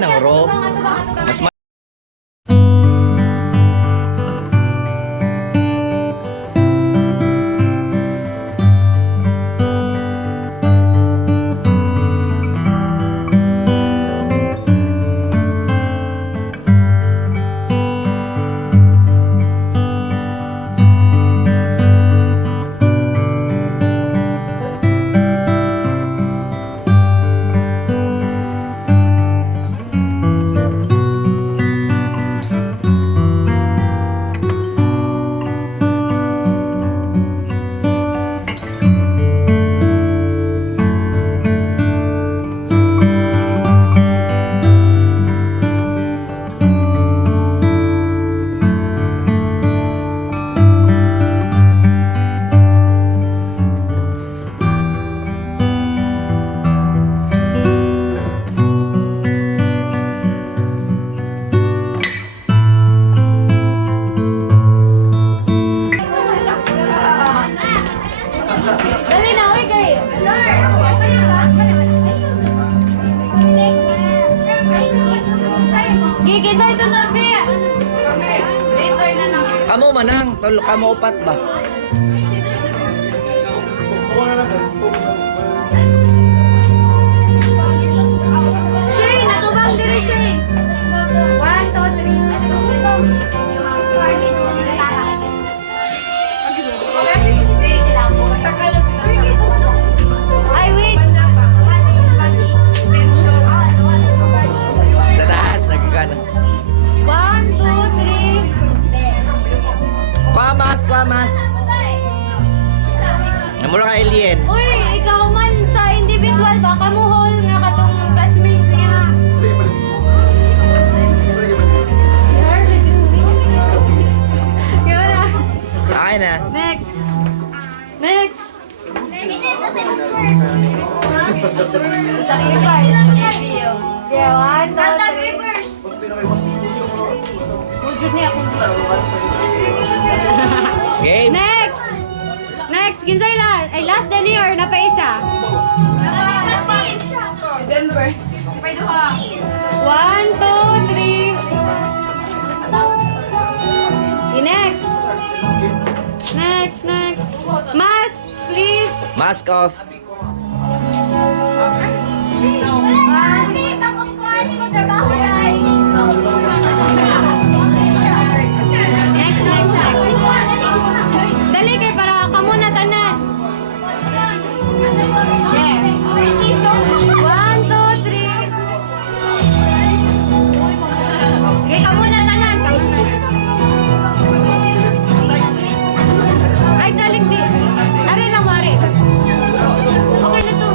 ng room. Mas Dali na, uy kayo. Gigi tayo sunod, Bea. kamo manang, kamo upat ba? Shane, natubang diri, Shane. 1, 2, 3. Ay, wait. Sa taas, nagkakana. 1, 2, 3. Kwamas. Namula ka alien. Uy, ikaw man sa individual ba? Kamuhol nga katong classmates niya. Yara. Okay na. Next. Next. Sacrifice. Yeah, 1, 2, 3. Wujud niya akong Game. Next! Next! Kinsay last na niyo or napaisa? Denver. Pwede ha. 1, 2, 3. Next! Next! Mask, please! Mask off. Next! Dali kay para kamo na tanan. Yeah. 1, 2, 3. Okay, kamo na tanan. Ay, dalik di. Are lang, Mare. Okay na to.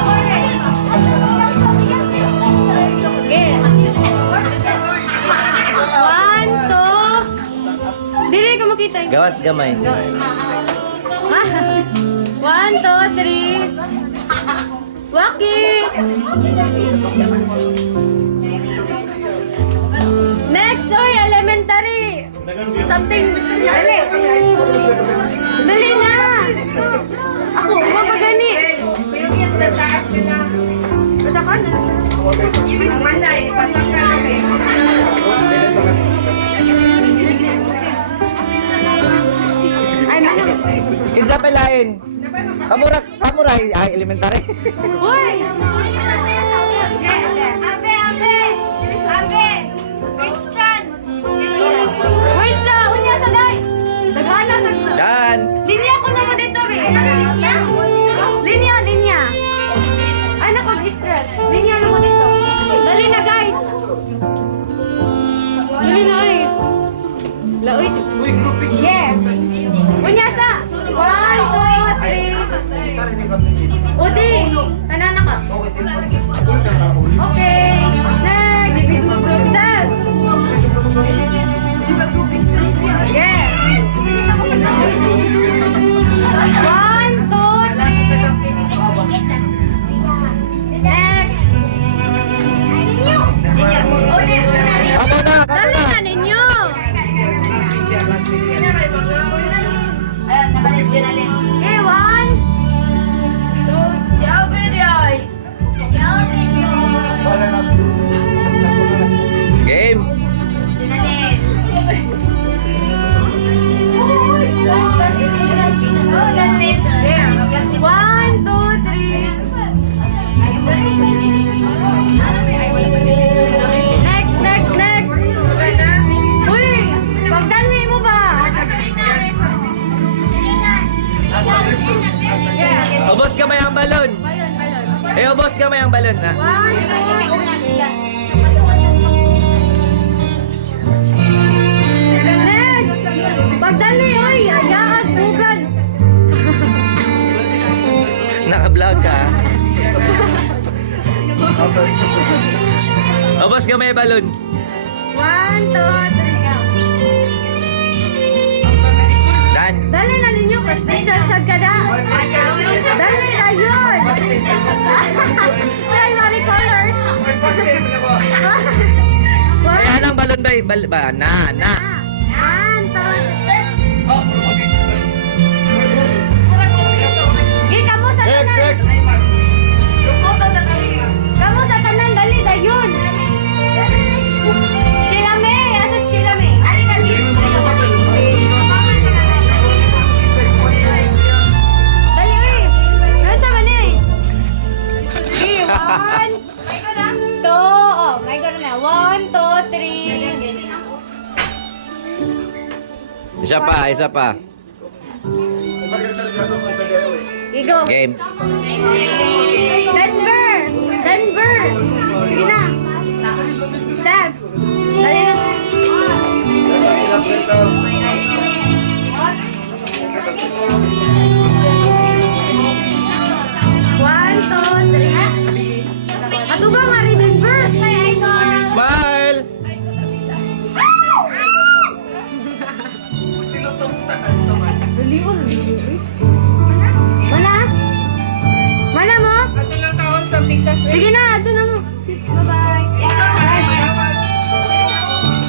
Okay. 1, 2. Dili ko makita. Gawas gamay. 1, 2, 3. Waki! Next, oy, elementary. Something. Dali. Dali na. Ako, huwag magani. Basta ka na. Manday, pasang ka. Ay, manang. Kinsa pa lain? Kamura ay elementary. Uy! Christian. Wait sa, unya sa day. Daghana sa. Dan. Linya ko na dito, be. Linya. Ay, nakag-stress. Linya na ko dito. Dali na, guys. Dali na, eh. Laoy. Yeah. Unya sa. 1, 2, 3. Udi. Tanana ka. ng balon na. Pagdali, oy! Ayaan, bugan! Naka-vlog ka. O, boss, gamay balon. 1, 2, 3, go! Dan. Dali na ninyo, special sad ka na! Dali na yun! Primary colors! Ayan ang balon ba? Na. 1, 2, 3. Kamu sa tanan! Kamu sa tanan, dali na yun! Sheila May! Asan Sheila May? Dali, uy! Nasa man eh! 1, 2, oh, may gano'n na. 1, 2, 3. Isa pa. Igo. Game. Denver! Sige na. Steph. Dali na. One, two, three. Ato ba nga rin Denver? Smile! Mana mo? Ato lang kaon sa pigtas. Sige na, ato na mo. Bye-bye.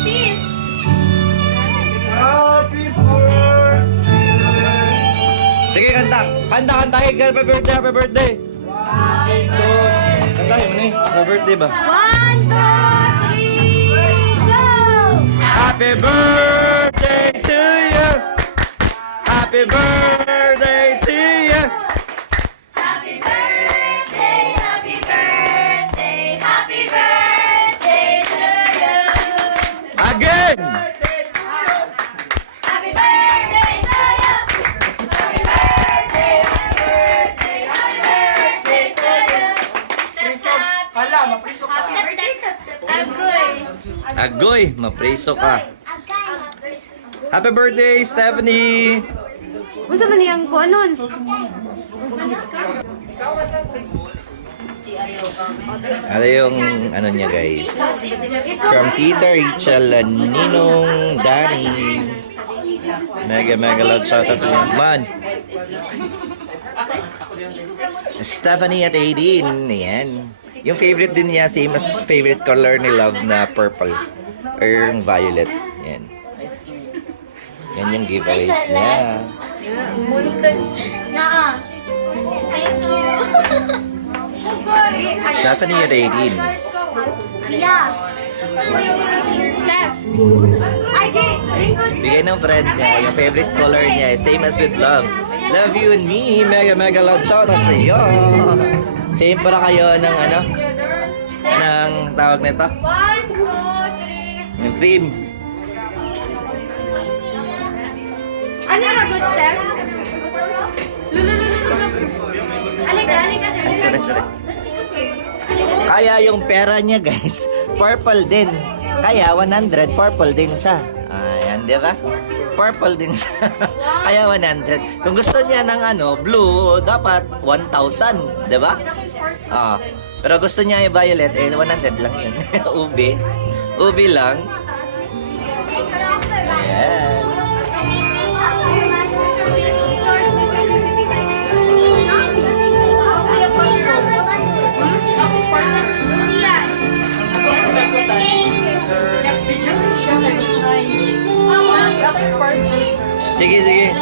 Sis. Sige, kanta. Kanta. Happy birthday. Kantahin mo na eh. Happy birthday ba? 1, 2, 3, go! Happy birthday to you. Happy birthday to you. Happy birthday, happy birthday, happy birthday to you. Again! Happy birthday to you. Happy birthday, happy birthday, happy birthday to you. Hala, mapriso ka. Happy birthday. Agoy. Agoy, mapreso ka. Happy birthday, Stephanie! Unsa man niyang kuanon? Ano yung ano niya guys? From Tita Rachel and Ninong Danny. Mega love shoutout sa inyo. Man! Stephanie at 18. Ayan. Yung favorite din niya, same as favorite color ni Love na purple. Or yung violet. Ayan. Yan yung giveaways niya. Naa. Thank you. Sugoy. Stephanie at 18. Siya. Steph. Ay, lingkod. Bigay ng friend niya. Yung favorite color niya, same as with Love. Love you and me. Mega love shoutout sa iyo. Same para kayo ng ano? Ng tawag nito? 1, 2, 3. Yung theme. Ano yung good step? Alika. Sorry. Kaya yung pera niya guys, purple din. Kaya 100, purple din siya. Ayan, di ba? Purple din siya. Kaya 100. Kung gusto niya ng ano, blue, dapat 1,000, di ba? Pero gusto niya yung violet, 100 lang yun. Ubi lang. Ayan. Sige.